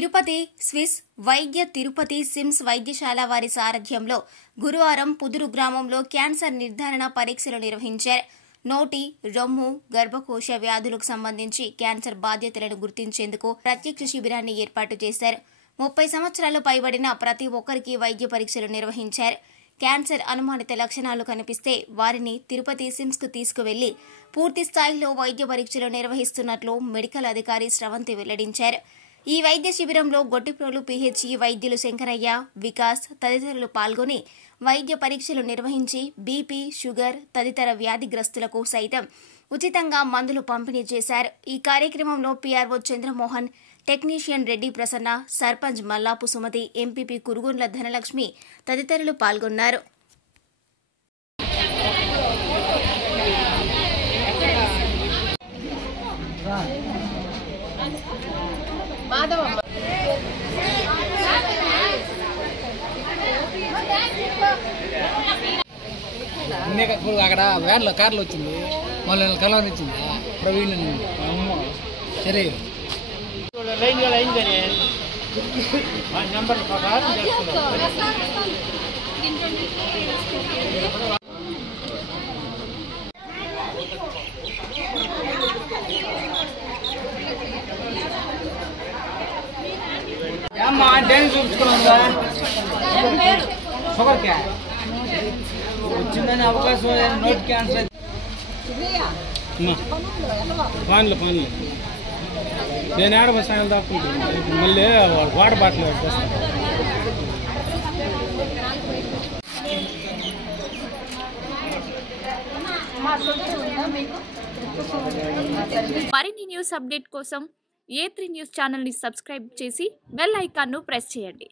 Tirupati Swiss వైద్య Tirupati sims వైద్యశాల వారి సారథ్యంలో గురువారం పుదురు గ్రామంలో క్యాన్సర్ నిర్ధారణ పరీక్షలు నిర్వహించారు. నోటి, రొమ్ము, గర్భకోశ వ్యాధులకు సంబంధించి క్యాన్సర్ బాధ్యతలను గుర్తించేందుకు ప్రత్యక్ష శిబిరాన్ని ఏర్పాటు చేశారు. 30 సంవత్సరాలు పైబడిన ప్రతి ఒక్కరికి వైద్య పరీక్షలు నిర్వహించారు. క్యాన్సర్ అనుమానిత లక్షణాలు కనిపిస్తే వారిని తిరుపతి సిమ్స్ కు తీసుకువెళ్లి పూర్తి స్థాయిలో వైద్య పరీక్షలు నిర్వహిస్తున్నట్లు మెడికల్ అధికారి స్రవంతి వెల్లడించారు. ఈ వైద్య శిబిరంలో గొట్టిప్రోలు పీహెచ్ఈ వైద్యులు శంకరయ్య, వికాస్ తదితరులు పాల్గొని వైద్య పరీక్షలు నిర్వహించి బీపీ, షుగర్ తదితర వ్యాధిగ్రస్తులకు సైతం ఉచితంగా మందులు పంపిణీ చేశారు. ఈ కార్యక్రమంలో PRO Chandramohan, technician Reddy Prasanna, sarpanch Mallapu Sumathi, MPP Kurugundla Dhanalakshmi తదితరులు పాల్గొన్నారు. అక్కడ వ్యాన్లో కార్లు వచ్చింది, మళ్ళీ కలవని వచ్చింది ప్రవీణ్ సరే చూపించుకున్నా షుగర్ క్యా వచ్చిందని అవకాశం నోట్ క్యాన్సర్ పాన్లు నేను ఏడ సాయం దాక్కుంటాను మళ్ళీ వాటర్ బాటిల్ మరిన్ని న్యూస్ అప్డేట్ కోసం A3 న్యూస్ ఛానల్ ని సబ్స్క్రైబ్ చేసి బెల్ ఐకాన్ ను ప్రెస్ చేయండి.